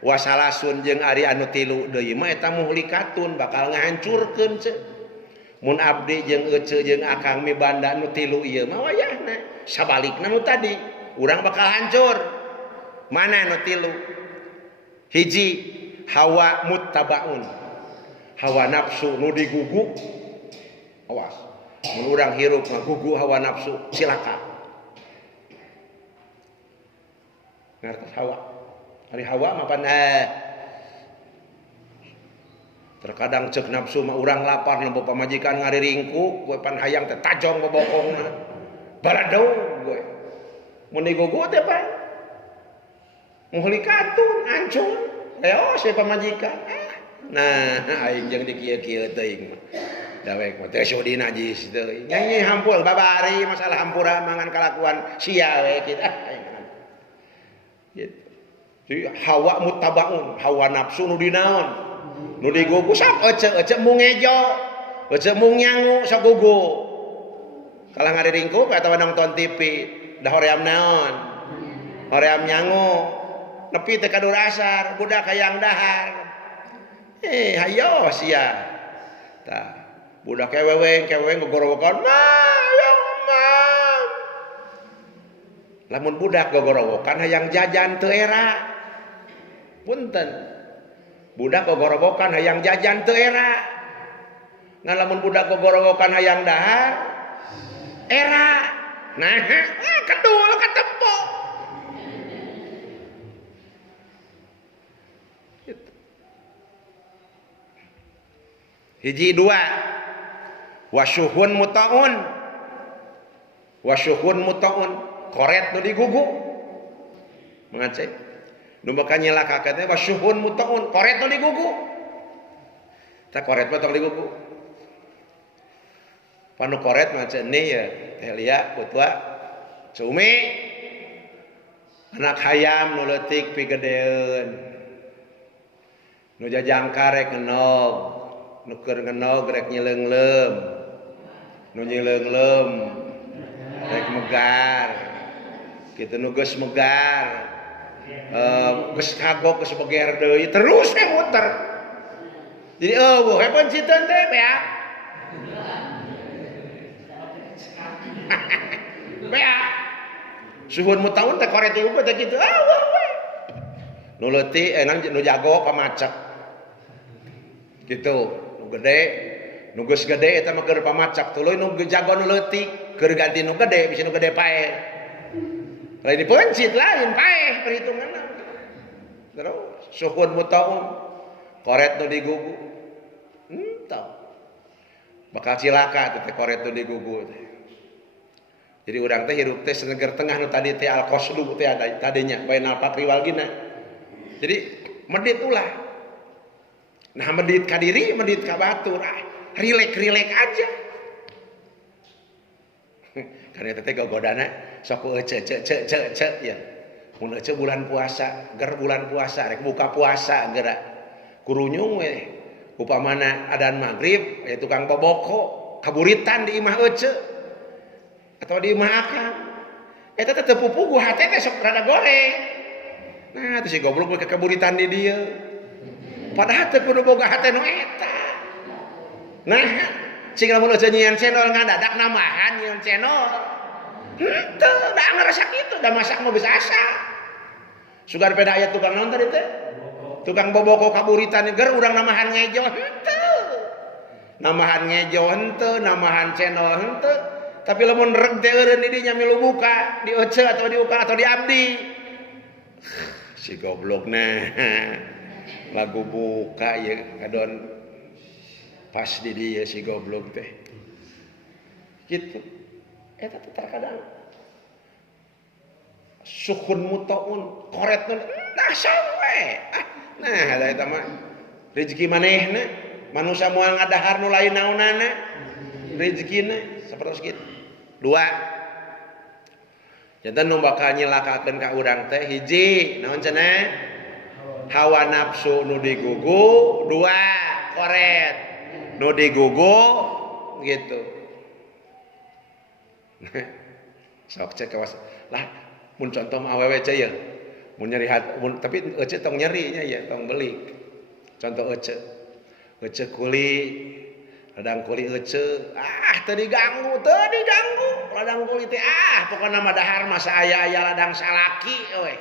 wasalasun jeung ari anu tilu deui mah eta muhlikatun bakal ngahancurkeun ce. Mun abdi jeung ece jeung akang mibanda nu tilu ieu mah wayahna sabalikna nu tadi urang bakal hancur. Mana nu tilu? Hiji hawa muttabaun, hawa nafsu nu digugu. Awas mun urang hirup ngagugu hawa nafsu cilaka. Ngartos hawa ari hawa mah pan terkadang cek nafsu mah urang lapar lembu pamajikan ngariringku gue pan hayang teh tajong bobokongna baladau gue mun digugu teh pan muhlikatun hancur leos we pamajikan nah aing jeung dikieu-kieu teuing dawek mah teh sudi najis teuing nyanyi hampul babari masalah hampuran mangan kalakuan sia we kita gitu. Jadi hawa muttabaun hawa nafsu nu dinaon nu digugu sok ece mung ngejo ece mung nyangu sok gugu kalah ngariringku atawa nonton TV dah hoream naon hoream nyangu nepi teh ka durasar budak hayang dahar hayo sia tah budak keweng gogorowokan mah lamun budak gogorowokan hayang jajan teu era punten budak gogorowokan hayang jajan teu era ngan lamun budak gogorowokan hayang dahar era nah kedul katempo gitu. Hiji dua wasyuhun mutaun koret nu digugu mangacek nu bakal nyelakakeun teh wasyuhun mutaun koret nu digugu tah koret mah tong digugu panu koret mah cenah ya teh lia putua sumi anak hayam nu leutik pigedeun nu jajangkar rek ngenog nu keur ngenog rek nyeleunglem nu nyeleunglem rek megar kitu nu geus megar geus kagok geus beger deui terus muter. Jadi eueuh penciteun teh bea. Bea. Suhun mutaun teh koret ieu teh kitu. We. Nu leutik nu jago pamacek. Kitu, nu gede, nu geus gede eta mah keur pamacek. Tuluy nu jago nu leutik keur ganti nu gede, bisa nu gede pae. Lain dipencit lain paeh perhitunganna. Terus suhun mutaun koret nu digugu. Entah. Bakal cilaka teh koret nu digugu teh. Jadi urang teh hirup teh seneger tengah nu tadi teh al-qasdu teh ada tadinya bainal fakri wal ghina. Jadi medit ulah. Nah medit ka diri, medit ka batur. Rilek aja. Karena teh gogodana sok ece ya. Mun ece bulan puasa, ger bulan puasa rek buka puasa geura. Kurunyung we. Upamana adzan magrib aya tukang boboko, kaburitan di imah ece. Atau di imah akang. Eta teh teu pupugu hate teh sok rada goreng. Nah, teh si goblok ke kaburitan di dieu. Padahal teu kudu boga hate nu eta. Nah, cing lamun ece nyieun cendol ngadadak namahan nyieun cendol. Henteu, da ngarasa kitu, da masak mah geus asa. Sugar peda aya tukang naon tadi teh? Tukang boboko kaburitan ger urang namahan ngejo henteu. Namahan ngejo henteu, namahan cendol henteu. Tapi lamun reg teh eureun di dinya milu buka, di ece atau di ukang atau di abdi. Si goblokna. Lagu buka ya kadon pas di dia si goblok teh. Gitu. Eta teh terkadang sukun mutaun koret nu dasar we. Nah da eta mah rezeki manehna manusia moal ngadahar nu lain naonana rezekina sapertos kitu. Dua janten nu bakal nyelakakeun ka urang teh hiji naon cenah hawa nafsu nu digugu, dua koret nu digugu gitu. Sok cek kawas lah mun contoh awewe ceu Mun nyeri tapi ece tong nyerinya ya tong beli. Contoh ece kuli ladang kuli ece teu diganggu ladang kuli teh pokona mah dahar mah saaya-aya ladang salaki we.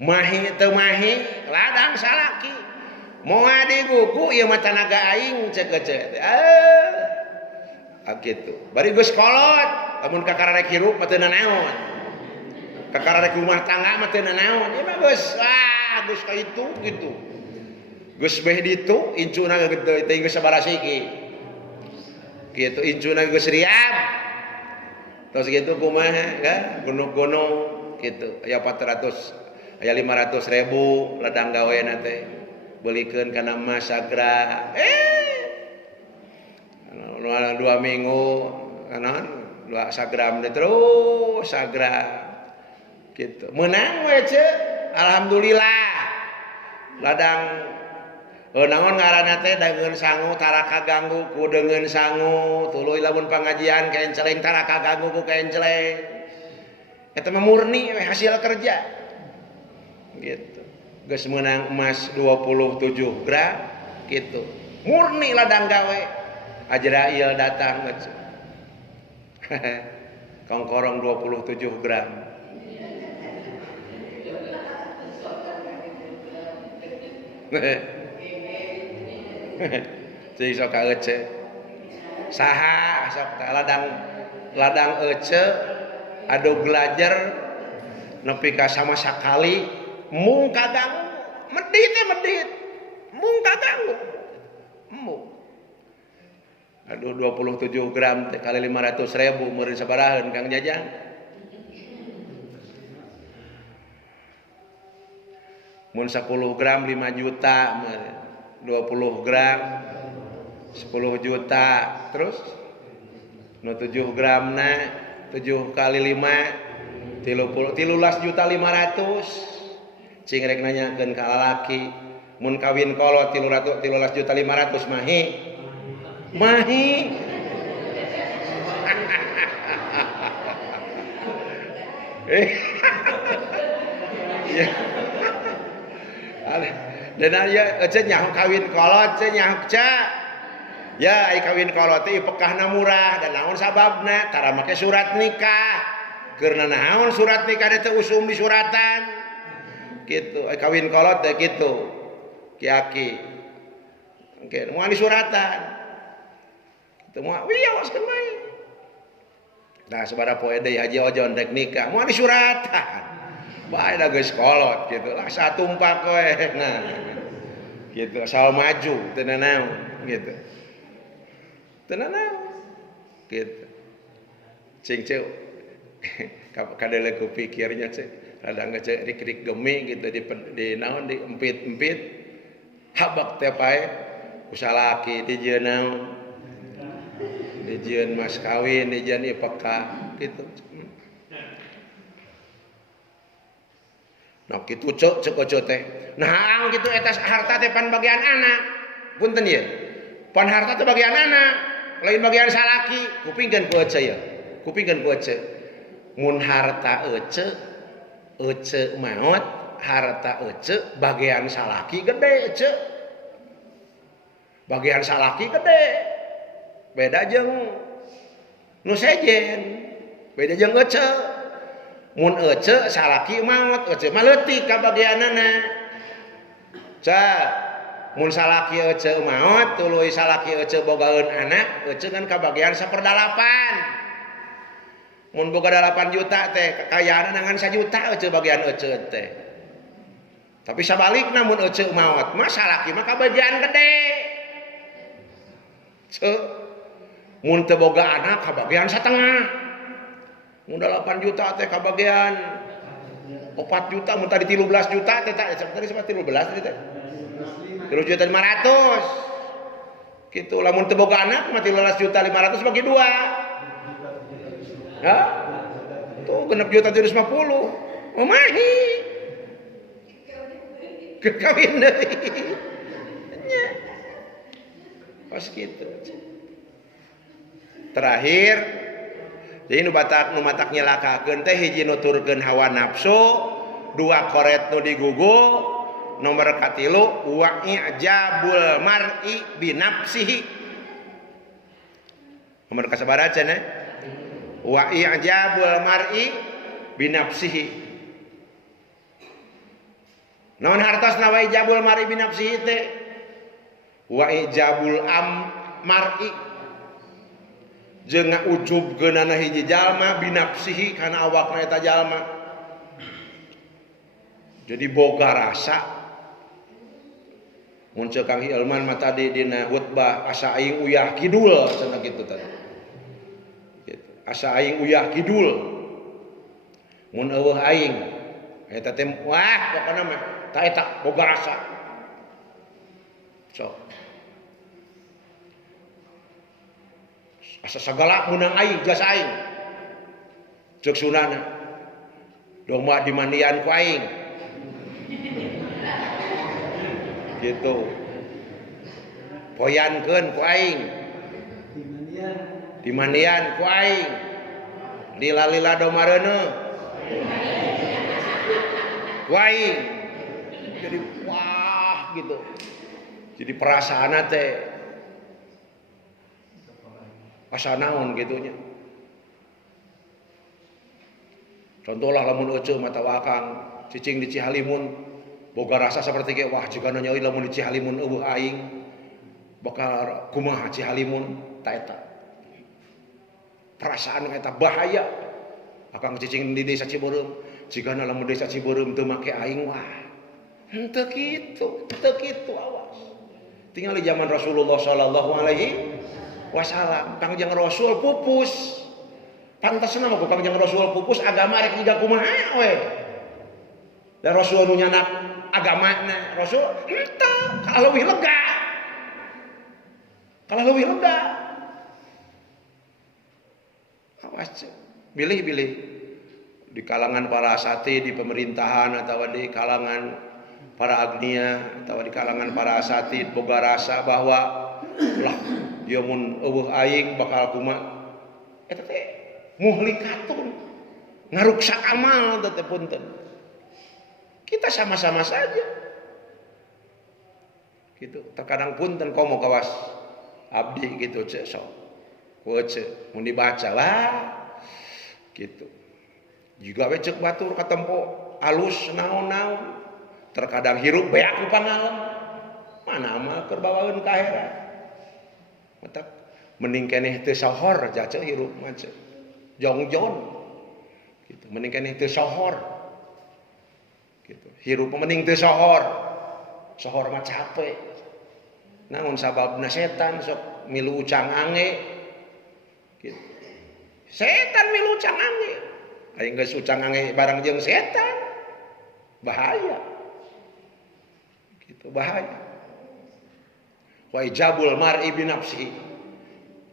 Mahi teu mahi ladang salaki. Moal digugu ieu mah tanaga aing ceuk ece teh. Gitu. Bari geus kolot lamun kakararek hirup mah teu nanaon. Kakararek rumah tangga mah teu nanaon. Ieu mah geus ka itu gitu. Geus beh ditu incuna gede teh geus sabaraha siki. Kitu incuna geus riab. Tos gitu kumaha ka gunung-gunung kitu. Aya 400 aya 500.000 ladang gaweana teh. Beulikeun kana emas sagra. 2 minggu naon 2 sagram teh terus sagram. Gitu. Menang we ceuk. Alhamdulillah. Ladang naon ngaranna teh daeun sangu tara kaganggu ku deungeun sangu tuluy lamun pangajian kenceleng tara kaganggu ku kenceleng eta mah murni we hasil kerja gitu geus meunang emas 27 gram gitu murni ladang gawe Ajrail datang kongkorong 27 gram Cing sok ka ece. Saha sok ladang ece adu gelajar nepi ka sama sakali mung kaganggu medit mung kaganggu mung. Aduh 27 gram teh kali 500.000 meureun sabaraheun Kang Jajang? Mun 10 gram 5 juta meureun. 20 gram 10 juta terus no 7 gram na 7 kali 5 13 juta 500 cing rek nanyakeun ka lalaki mun kawin kolot 13 juta 500 mahi dan aya ece nyaho kawin kolot ece nyaho ya ai kawin kolot teh pekahna murah dan naon sababna tara make surat nikah keurna naon surat nikah teh usum di suratan kitu ai kawin kolot teh kitu ki-aki engke moal di suratan kitu moal wioskeun bae nah sabaraha poe deui haji ojon rek nikah moal di suratan bae da geus kolot gitu lah satumpak we nah gitu asal maju teu nanaon gitu teu nanaon gitu cing ceuk kadele kupikirnya ceuk kadang ceuk rik-rik gemi gitu di naon di empit-empit habak teh pae usalaki dijieun naon dijieun mas kawin dijieun ieu peka gitu. Nah kitu ceuk ojo teh. Nah kitu eta harta teh pan bagian anak. Punten ieu. Pan harta teh bagian anak, lain bagian salaki. Kupingkeun ku ece ya. Kupingkeun ku ece. Mun harta ece maot, harta ece bagian salaki gede ece. Bagian salaki gede. Beda jeung nu sejen. Beda jeung ece. Mun ece salaki maot ece mah leutik ka bagianana mun salaki ece maot tuluy salaki ece bogaeun anak ece kan ka bagian 1/8 mun boga 8 juta teh kekayaanna nangan 1 juta ece bagian ece teh tapi sabalikna mun ece maot mah salaki mah ka bagian gede mun teu boga anak ka bagian satengah mun 8 juta teh kabagian 4 juta mun tadi 13 juta teh tadi sampai 13 teh 3 juta 500 gitu lamun teu boga anak mah 13 juta 500 bagi 2 ya tuh 6 juta 350 omahi kawin deui nya pas gitu terakhir jadi nu matak nyelakakeun teh hiji nuturkeun hawa nafsu dua koret nu digugul, nomor katilu wa i'jabul mar'i binafsihi. Nomor kasabaraha cenah wa i'jabul mar'i binafsihi. Naon hartosna wa i'jabul mar'i binafsihi teh? Wa i'jabul mar'i jeung ujubkeunana hiji jalma binafsihi kana awakna eta jalma. Jadi boga rasa. Mun ceuk Kang Hilman mah tadi dina khutbah asa aing uyah kidul cenah kitu tadi. Gitu. Asa aing uyah kidul. Mun eueuh aing eta teh wah pokona mah ta eta boga rasa. So. Asa sagala menang aing jas aing. Ceuk sunana. Dong mah dimandian ku aing. Gitu. Poyankeun ku aing. Dimandian ku aing. Lila-lila domareuneu. Ku aing. Jadi wah gitu. Jadi perasaana teh asa naon gitunya. Contohlah lamun euceu mata wakang cicing di Cihalimun boga rasa seperti kayak wah jika nanya lamun di Cihalimun eueuh aing bakal kumaha Cihalimun ta eta. Perasaan eta bahaya. Akang cicing di desa Ciberem, jika lamun desa Ciberem teu make aing wah. Henteu kitu awas. Tinggal di zaman Rasulullah sallallahu alaihi wasallam, Kangjeng Rasul pupus. Pantasna mah ku Kangjeng Rasul pupus agama rek jiga kumaha we. Dan Rasul nu nyanak agamana, Rasul henteu kalau leuwih lega. Kalau leuwih lega. Awas pilih-pilih di kalangan para asati di pemerintahan atau di kalangan para agnia atau di kalangan para asati boga rasa bahwa lah dia mun eueuh aing bakal kumaha eta teh muhlikatun ngaruksak amal teh punten. Kita sama-sama saja. Gitu. Terkadang punten komo kawas abdi gitu cek sok. Ku cek mun dibaca lah gitu. Juga we cek batur katempo alus naon-naon. Terkadang hirup beak ku pangalem. Mana mah keur bawaeun ka akhirat. Matak mending keneh teu sohor jace hirup mah cek. Jongjon. Gitu. Mending keneh teu sohor. Gitu. Hirup mending teu sohor. Sohor mah capek. Namun sababna setan sok milu ucang ange. Gitu. Setan milu ucang ange. Aing geus ucang ange bareng jeung setan. Bahaya. Gitu bahaya. Wa ijabul mar'i bi nafsihi.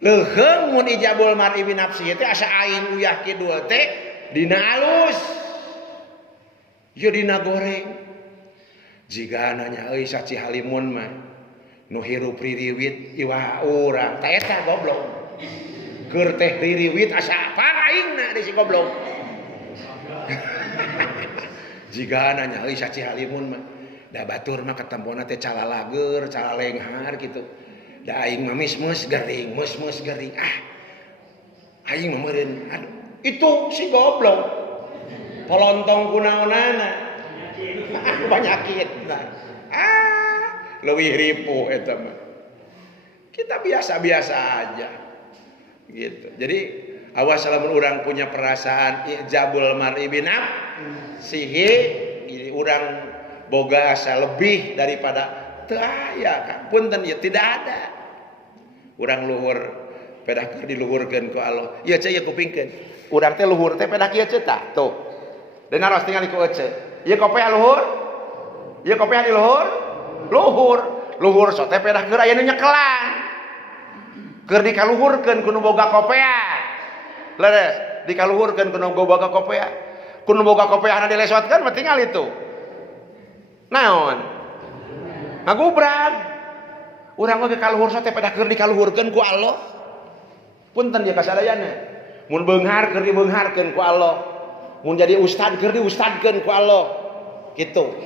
Leuheung mun ijabul mar'i bi nafsihi teh asa aing uyah kidul teh dina alus. Ieu dina goreng. Jiga nanya euy sa Cihalimun mah nu hirup ririwit iwah urang ta eta goblok. Keur teh ririwit asa apa aingna di si goblok. Jiga nanya euy sa Cihalimun mah da batur mah ketempona teh calalager, calalenghar gitu. Da aing mah mes gering, mes gering. Aing mah meureun aduh itu si goblok. Polontong kunaonana penyakit nah. Leuwih ripuh eta mah. Kita biasa-biasa aja. Gitu. Jadi awas lamun urang punya perasaan ijabul mar'i binafsihi, urang boga asa lebih daripada teu aya kan. Punten ya tidak ada. Urang luhur pedah keur diluhurkeun ku Allah. Ieu ceu ieu kupingkeun. Urang teh luhur teh pedah kieu ceu tah. Tuh. Dengar harus tinggal ku ece. Ieu kopea luhur? Ieu kopea di luhur? Luhur. Luhur so teh pedah keur aya nu nyekelan. Keur dikaluhurkeun ku nu boga kopea. Leres, dikaluhurkeun ku nu boga kopea. Ku nu boga kopeana dilesotkeun mah tinggal itu. Naon? Ngagubrag. Urang oge kaluhur so teh pedah keur dikaluhurkeun ku Allah. Punten dia kasadayana. Mun beunghar keur dibeungharkeun ku Allah. Mun jadi ustad keur diustadkeun ku Allah. gitu.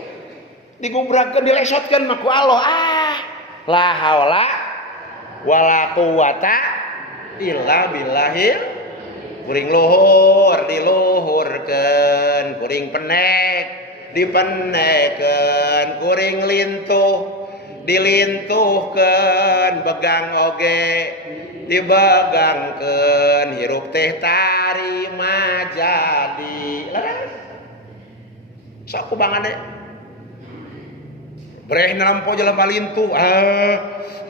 Digubrakeun dilesotkeun mah ku Allah. La haula wala quwata illa billahil. Kuring luhur diluhurkeun, kuring pendek dipendekeun, kuring lintuh dilintuhkeun, begang oge dibegangkeun, hirup teh tarima jadi. Leres. Sok kubangane. Breh nalampo jelema lintuh.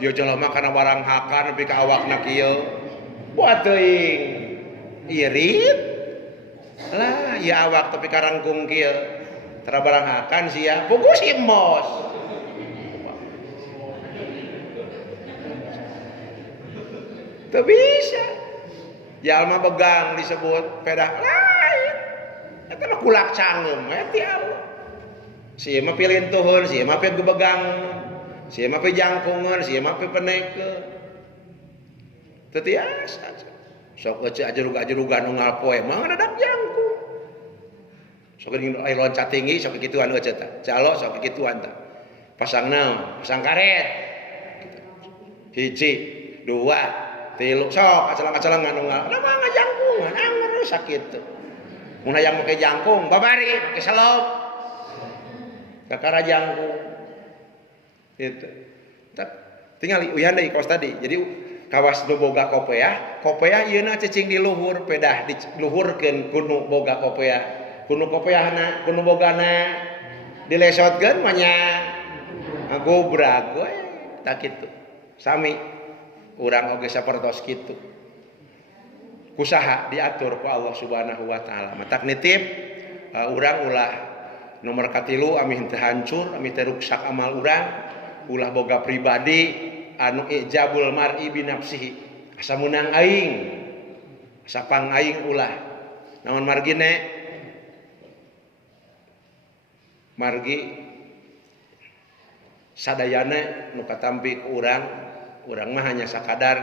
Ieu jelema kana barang hakan nepi ka awakna kieu. Buat teuing. Irit lah ya awak tapi karangkung kieu tara barang hakan sia pugu si mos teu bisa ya alma begang disebut pedah lain eta mah kulak cangeum ti Allah sia mah pilin tuhun sia mah begang sia mah jangkungeun sia mah penekeun teu tiasa sok ece ajeruga nu ngapoe mah dadak jangkung sok geuning aya loncat tinggi sok kituan ece tah calo sok kituan tah pasang naon pasang karet hiji dua tilu sok acalang-acalang anu mah ngajangkung anger sakit mun hayang make jangkung babari make selop kakara jangkung gitu tinggal uyan deui kos tadi jadi kawas nu boga kopeah ieuna cicing di luhur pedah diluhurkeun kudu boga kopeah kudu kopeahna kudu bogana dilesotkeun mah nya gobrak we tak kitu sami urang oge sapertos kitu kusaha diatur ku Allah Subhanahu wa taala matak nitip urang ulah nomor katilu amin teu hancur amin teu ruksak amal urang ulah boga pribadi anu ijabul mar'i binafsihi asa menang aing asa pang aing ulah naon margine margi sadayana nu katampi ku urang mah hanya sakadar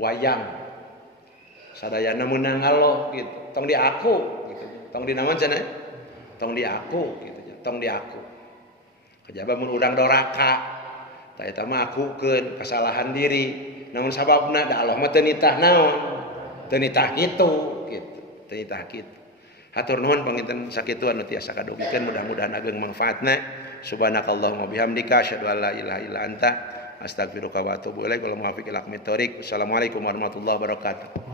wayang sadayana menang Allah gitu tong diaku gitu tong dinaon cenah tong diaku gitu tong diaku kajaba mun urang doraka tah eta mah akukeun kesalahan diri namun sababna da Allah mah teu nitah naon teu nitah kitu gitu teu nitah kitu hatur nuhun panginten sakituan nu tiasa kadugikeun mudah-mudahan ageng manfaatna subhanakallahumma bihamdika asyhadu an la ilaha illa anta astaghfiruka wa atubu ilaik wal muwaffiq ila aqwamit thoriq. Wassalamualaikum warahmatullahi wabarakatuh.